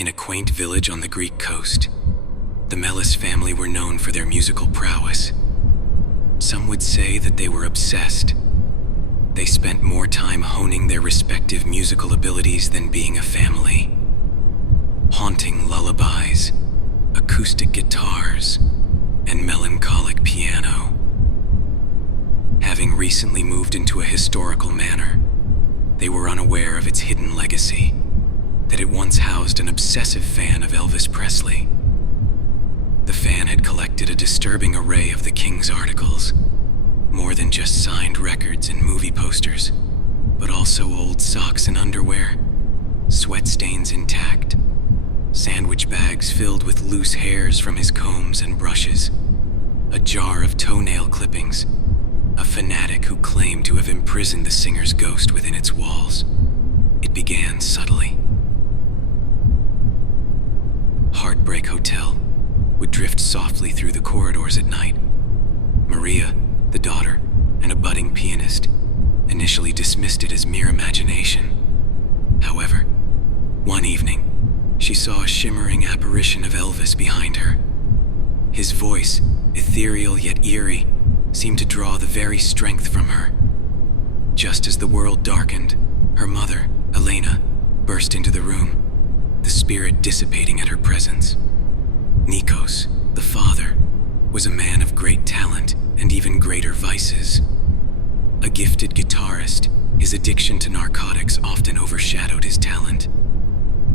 In a quaint village on the Greek coast, the Melis family were known for their musical prowess. Some would say that they were obsessed. They spent more time honing their respective musical abilities than being a family. Haunting lullabies, acoustic guitars, and melancholic piano. Having recently moved into a historical manor, they were unaware of its hidden legacy, that it once housed an obsessive fan of Elvis Presley. The fan had collected a disturbing array of the King's articles, more than just signed records and movie posters, but also old socks and underwear, sweat stains intact, sandwich bags filled with loose hairs from his combs and brushes, a jar of toenail clippings, a fanatic who claimed to have imprisoned the singer's ghost within its walls. It began subtly. Heartbreak Hotel would drift softly through the corridors at night. Maria, the daughter, and a budding pianist, initially dismissed it as mere imagination. However, one evening, she saw a shimmering apparition of Elvis behind her. His voice, ethereal yet eerie, seemed to draw the very strength from her. Just as the world darkened, her mother, Elena, burst into the room, the spirit dissipating at her presence. Nikos, the father, was a man of great talent and even greater vices. A gifted guitarist, his addiction to narcotics often overshadowed his talent.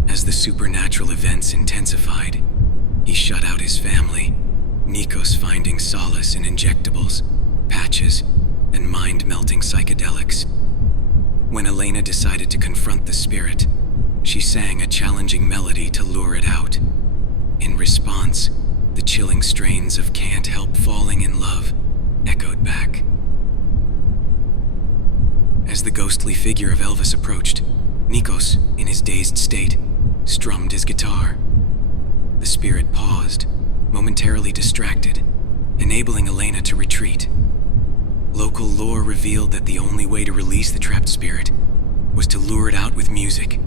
As the supernatural events intensified, he shut out his family, Nikos finding solace in injectables, patches, and mind-melting psychedelics. When Elena decided to confront the spirit, she sang a challenging melody to lure it out. In response, the chilling strains of "Can't Help Falling in Love" echoed back. As the ghostly figure of Elvis approached, Nikos, in his dazed state, strummed his guitar. The spirit paused, momentarily distracted, enabling Elena to retreat. Local lore revealed that the only way to release the trapped spirit was to lure it out with music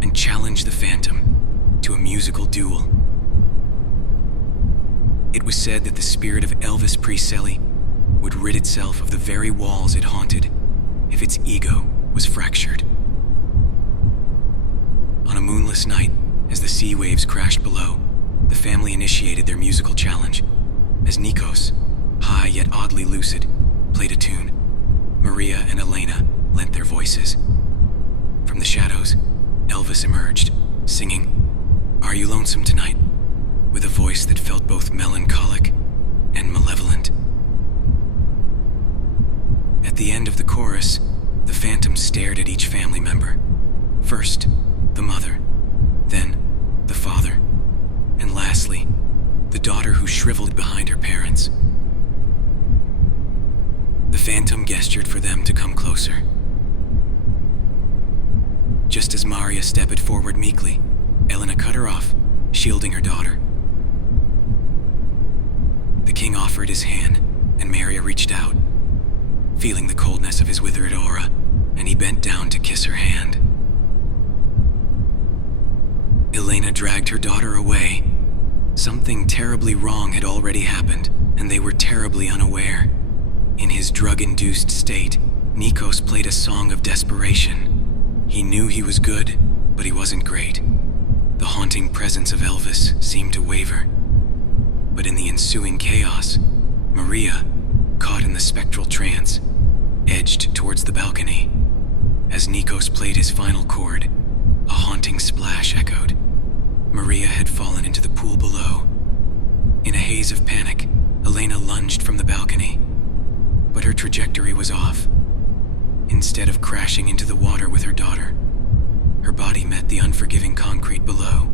and challenge the phantom to a musical duel. It was said that the spirit of Elvis Presley would rid itself of the very walls it haunted if its ego was fractured. On a moonless night, as the sea waves crashed below, the family initiated their musical challenge. As Nikos, high yet oddly lucid, played a tune, Maria and Elena lent their voices. From the shadows, Elvis emerged, singing, "Are You Lonesome Tonight?" with a voice that felt both melancholic and malevolent. At the end of the chorus, the phantom stared at each family member. First, the mother, then the father, and lastly, the daughter who shriveled behind her parents. The phantom gestured for them to come closer. Just as Maria stepped forward meekly, Elena cut her off, shielding her daughter. The king offered his hand, and Maria reached out, feeling the coldness of his withered aura, and he bent down to kiss her hand. Elena dragged her daughter away. Something terribly wrong had already happened, and they were terribly unaware. In his drug-induced state, Nikos played a song of desperation. He knew he was good, but he wasn't great. The haunting presence of Elvis seemed to waver. But in the ensuing chaos, Maria, caught in the spectral trance, edged towards the balcony. As Nikos played his final chord, a haunting splash echoed. Maria had fallen into the pool below. In a haze of panic, Elena lunged from the balcony, but her trajectory was off. Instead of crashing into the water with her daughter, her body met the unforgiving concrete below.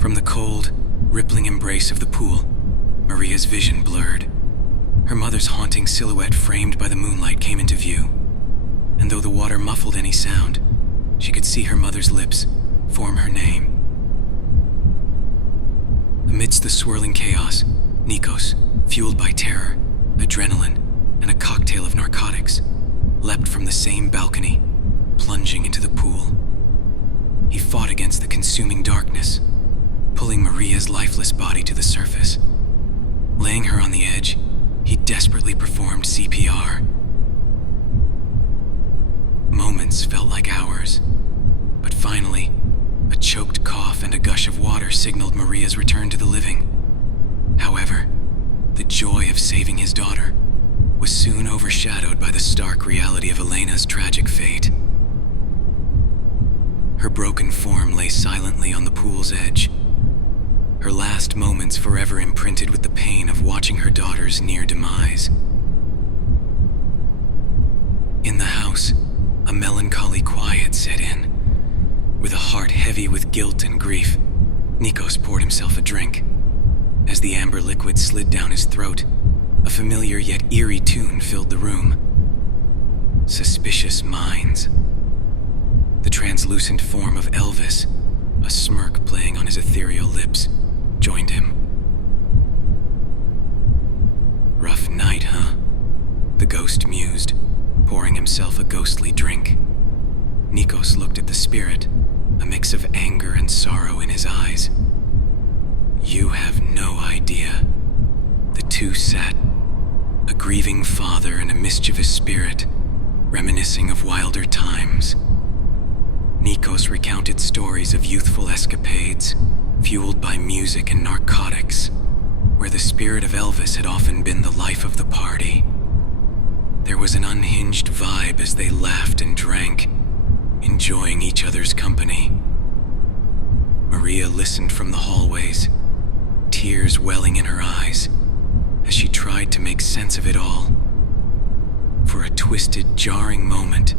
From the cold, rippling embrace of the pool, Maria's vision blurred. Her mother's haunting silhouette framed by the moonlight came into view, and though the water muffled any sound, she could see her mother's lips form her name. Amidst the swirling chaos, Nikos, fueled by terror, adrenaline, and a cocktail of narcotics, leapt from the same balcony, plunging into the pool. he fought against the consuming darkness, pulling Maria's lifeless body to the surface. Laying her on the edge, he desperately performed CPR. Moments felt like hours, but finally, a choked cough and a gush of water signaled Maria's return to the living. However, the joy of saving his daughter was soon overshadowed by the stark reality of Elena's tragic fate. Her broken form lay silently on the pool's edge, her last moments forever imprinted with the pain of watching her daughter's near demise. In the house, a melancholy quiet set in. With a heart heavy with guilt and grief, Nikos poured himself a drink. As the amber liquid slid down his throat, a familiar yet eerie tune filled the room. Suspicious Minds. The translucent form of Elvis, a smirk playing on his ethereal lips, joined him. Rough night, huh? The ghost mused, pouring himself a ghostly drink. Nikos looked at the spirit, a mix of anger and sorrow in his eyes. You have no idea. The two sat, a grieving father and a mischievous spirit, reminiscing of wilder times. Nikos recounted stories of youthful escapades, fueled by music and narcotics, where the spirit of Elvis had often been the life of the party. There was an unhinged vibe as they laughed and drank, enjoying each other's company. Maria listened from the hallways, tears welling in her eyes, as she tried to make sense of it all. For a twisted, jarring moment,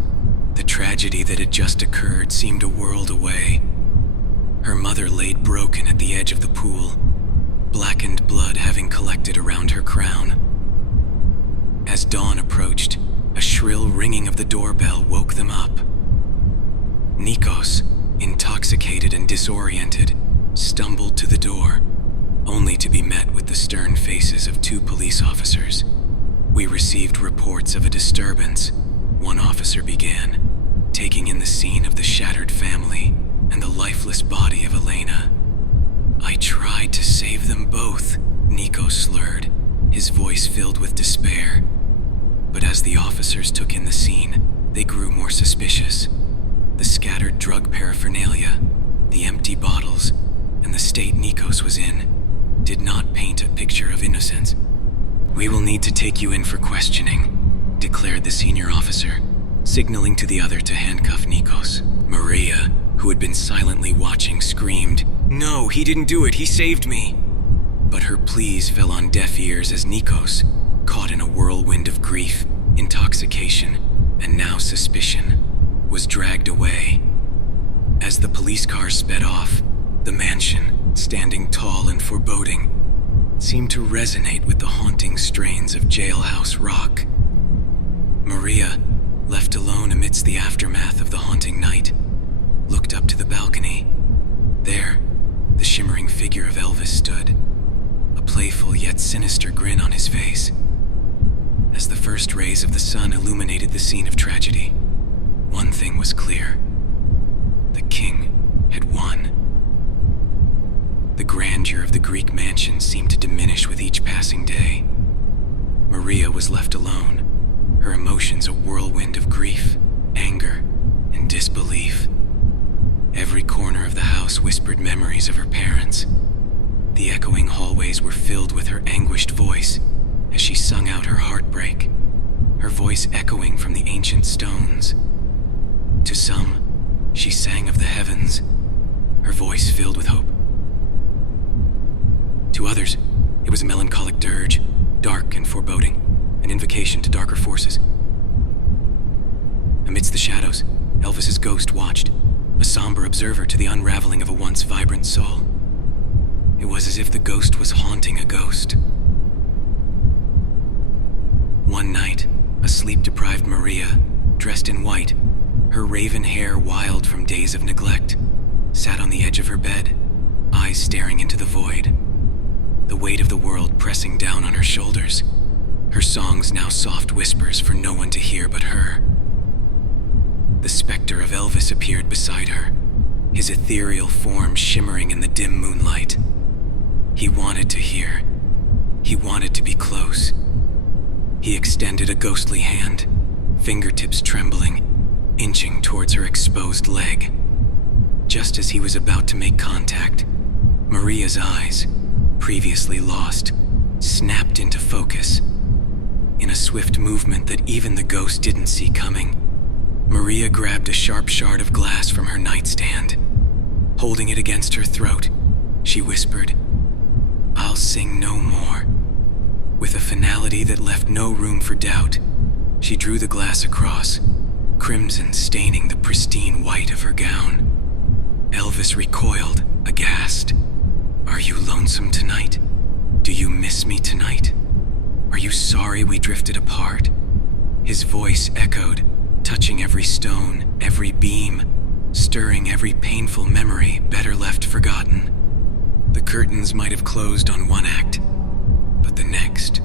the tragedy that had just occurred seemed a world away. Her mother laid broken at the edge of the pool, blackened blood having collected around her crown. As dawn approached, a shrill ringing of the doorbell woke them up. Nikos, intoxicated and disoriented, stumbled to the door, only to be met with the stern faces of two police officers. We received reports of a disturbance, one officer began, taking in the scene of the shattered family and the lifeless body of Elena. I tried to save them both, Nikos slurred, his voice filled with despair. But as the officers took in the scene, they grew more suspicious. The scattered drug paraphernalia, the empty bottles, and the state Nikos was in did not paint a picture of innocence. We will need to take you in for questioning, declared the senior officer, signaling to the other to handcuff Nikos. Maria, who had been silently watching, screamed, "No, he didn't do it, he saved me!" But her pleas fell on deaf ears as Nikos, caught in a whirlwind of grief, intoxication, and now suspicion, was dragged away. As the police car sped off, the mansion, standing tall and foreboding, seemed to resonate with the haunting strains of Jailhouse Rock. Maria, left alone amidst the aftermath of the haunting night, looked up to the balcony. There, the shimmering figure of Elvis stood, a playful yet sinister grin on his face. As the first rays of the sun illuminated the scene of tragedy, one thing was clear. The king had won. The grandeur of the Greek mansion seemed to diminish with each passing day. Maria was left alone, her emotions a whirlwind of grief, anger, and disbelief. Every corner of the house whispered memories of her parents. The echoing hallways were filled with her anguished voice as she sung out her heartbreak, her voice echoing from the ancient stones. To some, she sang of the heavens, her voice filled with hope. To others, it was a melancholic dirge, dark and foreboding, an invocation to darker forces. Amidst the shadows, Elvis's ghost watched, a somber observer to the unraveling of a once vibrant soul. It was as if the ghost was haunting a ghost. One night, a sleep-deprived Maria, dressed in white, her raven hair wild from days of neglect, sat on the edge of her bed, eyes staring into the void. The weight of the world pressing down on her shoulders, her songs now soft whispers for no one to hear but her. The specter of Elvis appeared beside her, his ethereal form shimmering in the dim moonlight. He wanted to hear. He wanted to be close. He extended a ghostly hand, fingertips trembling, inching towards her exposed leg. Just as he was about to make contact, Maria's eyes, previously lost, snapped into focus. In a swift movement that even the ghost didn't see coming, Maria grabbed a sharp shard of glass from her nightstand. Holding it against her throat, she whispered, "I'll sing no more." With a finality that left no room for doubt, she drew the glass across, crimson staining the pristine white of her gown. Elvis recoiled, aghast. "Are you lonesome tonight? Do you miss me tonight? Are you sorry we drifted apart?" His voice echoed, touching every stone, every beam, stirring every painful memory better left forgotten. The curtains might have closed on one act, but the next,